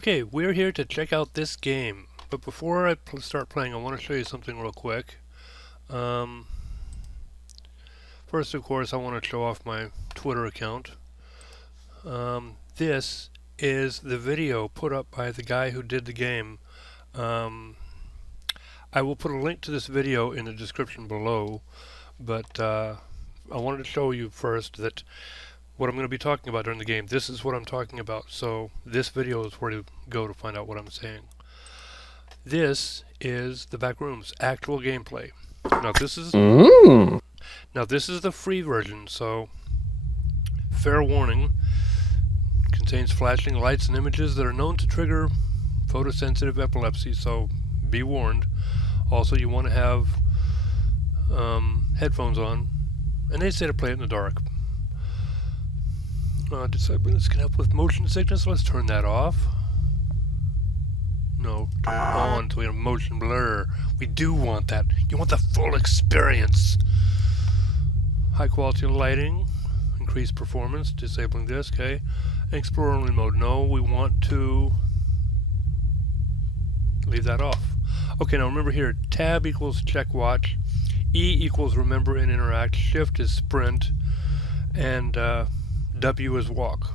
Okay, we're here to check out this game. But before I start playing, I want to show you something real quick. Um, First, of course, I want to show off my Twitter account. This is the video put up by the guy who did the game. I will put a link to this video in the description below, but I wanted to show you first that what I'm going to be talking about during the game, this is what I'm talking about. So this video is where to go to find out what I'm saying. This is the Backrooms actual gameplay. Now this is the free version, so fair warning. Contains flashing lights and images that are known to trigger photosensitive epilepsy, so be warned. Also, you want to have headphones on, and they say to play it in the dark. This can help with motion sickness. Let's turn that off. No, turn it on so we have motion blur. We do want that. You want the full experience. High quality lighting, increased performance, disabling this, okay. Explore only mode, no, we want to leave that off. Okay, now remember here, tab equals check watch, E equals remember and interact, shift is sprint, and W is walk.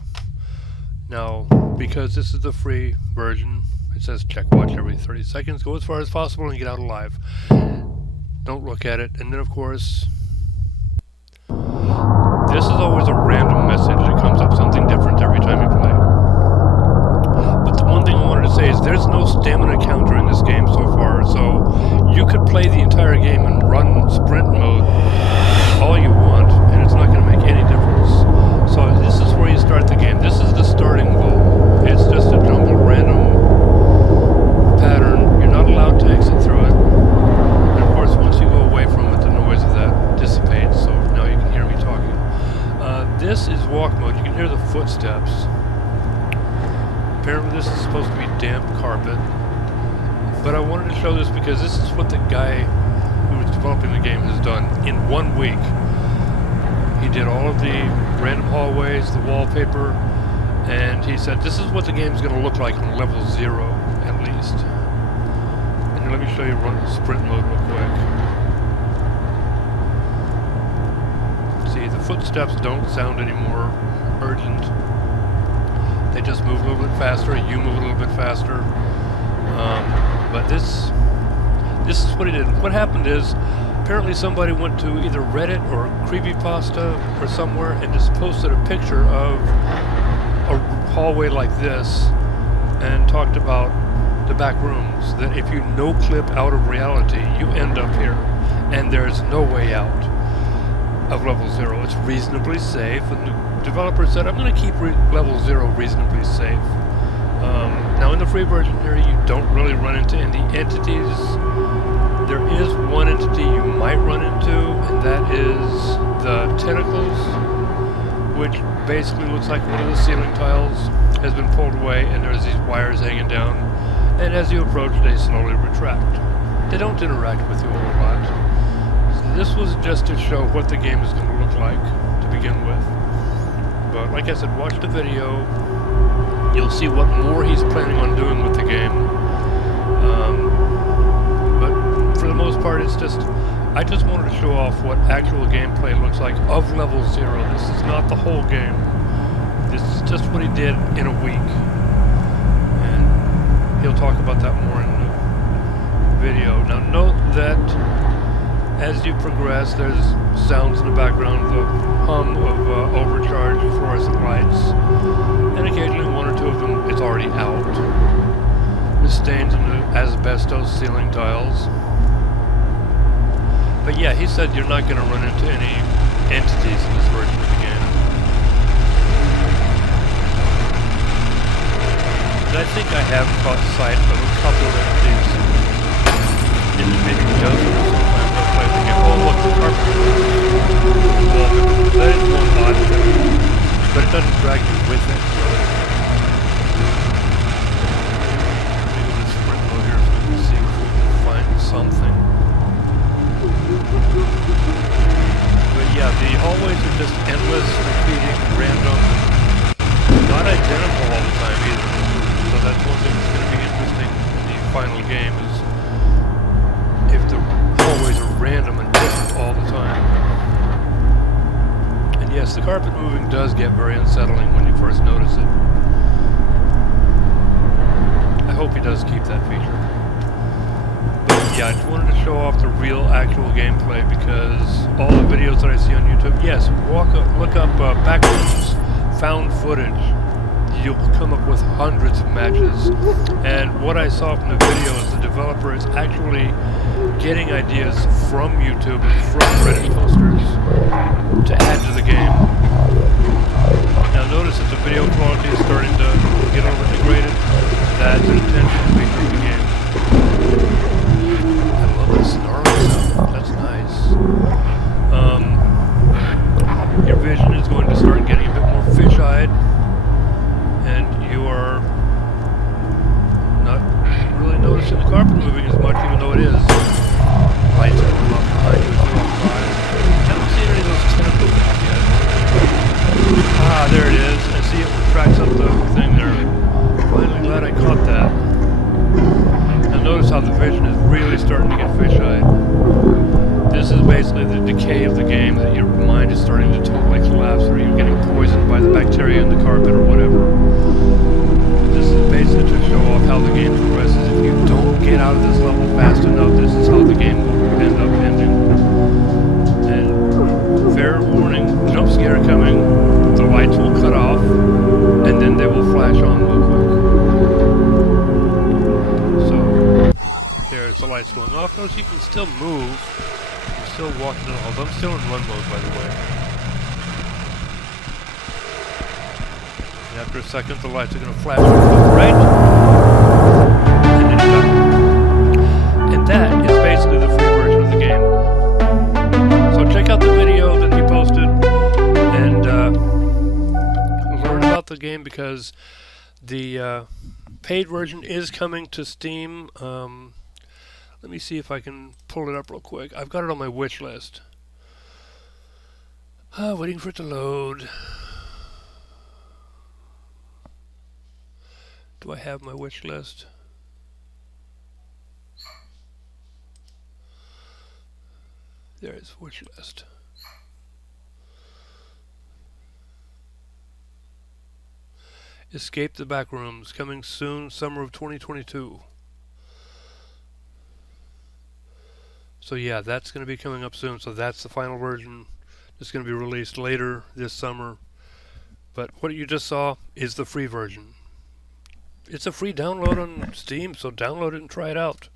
Now, because this is the free version, it says check watch every 30 seconds, go as far as possible and get out alive. Don't look at it, and then of course, this is always a random message. It comes up something different every time you play. But the one thing I wanted to say is there's no stamina counter in this game so far, so you could play the entire game and run sprint mode all you want, and it's not going to make any difference. So this is where you start the game. This is the starting goal. It's just a jumbled random pattern. You're not allowed to exit through it. And of course, once you go away from it, the noise of that dissipates, so now you can hear me talking. This is walk mode. You can hear the footsteps. Apparently this is supposed to be damp carpet. But I wanted to show this because this is what the guy who was developing the game has done in 1 week. He did all of the random hallways, the wallpaper, and he said this is what the game is going to look like on level 0 at least. And here, let me show you run sprint mode real quick. See, the footsteps don't sound any more urgent. They just move a little bit faster, you move a little bit faster. But this is what he did. What happened is, apparently somebody went to either Reddit or Creepypasta or somewhere and just posted a picture of a hallway like this and talked about the back rooms, that if you no-clip out of reality, you end up here, and there's no way out of level 0. It's reasonably safe, and the developer said, I'm going to keep level 0 reasonably safe. Now in the free version here, you don't really run into any entities. There is one entity you might run into, and that is the tentacles, which basically looks like one of the ceiling tiles has been pulled away, and there's these wires hanging down, and as you approach, they slowly retract. They don't interact with you a whole lot. So this was just to show what the game is going to look like to begin with. But like I said, watch the video. You'll see what more he's planning on doing with the game. But for the most part, it's just, I just wanted to show off what actual gameplay looks like of level 0. This is not the whole game. This is just what he did in a week. And he'll talk about that more in the video. Now note that as you progress, there's sounds in the background, the hum of overcharged fluorescent lights, and occasionally one or two of them, it's already out. The stains in the asbestos ceiling tiles. But yeah, he said you're not going to run into any entities in this version of the game. But I think I have caught sight of a couple of entities in maybe dozens of times I've played the game. Oh look, the carpet. That is one odd thing, but it doesn't drag you with it, really. Let me go to sprint mode here so we can see if we can find something. But yeah, the hallways are just endless, repeating, random, not identical all the time either. So that's one carpet moving does get very unsettling when you first notice it. I hope he does keep that feature. But yeah, I just wanted to show off the real actual gameplay because all the videos that I see on YouTube, yes, look up Backrooms found footage. You'll come up with hundreds of matches. And what I saw from the video is the developer is actually getting ideas from YouTube and from Reddit posters to add to the game. Now notice that the video quality is starting to get over degraded. That's an intentional feature of the game. I love the snarling sound. That's nice. Your vision is going to start getting a bit more fish-eyed, and you are not really noticing the carpet moving as much, even though it is. Lights are going off behind you as you walk by. I haven't seen any of those tentacle things yet. Ah, there it is. I see it tracks up the thing there. Finally glad I caught that. Now notice how the vision is really starting to get fish-eyed. This is basically the decay of the game, that your mind is starting to totally collapse, or you're getting poisoned by the bacteria in the carpet or whatever. This is basically to show off how the game progresses. If you don't get out of this level fast enough, this is how the game will end up ending. And fair warning, jump scare coming, the lights will cut off, and then they will flash on real quick. So, there's the lights going off. Notice you can still move. I'm still walking along. I'm still in run mode, by the way. And after a second, the lights are going to flash on to the right. And then you're done. And that is basically the free version of the game. So check out the video that he posted and learn about the game, because the paid version is coming to Steam. Let me see if I can pull it up real quick. I've got it on my wish list. Waiting for it to load. Do I have my wish list? There is wish list. Escape the Backrooms, coming soon, summer of 2022. So yeah, that's going to be coming up soon. So that's the final version. It's going to be released later this summer. But what you just saw is the free version. It's a free download on Steam, so download it and try it out.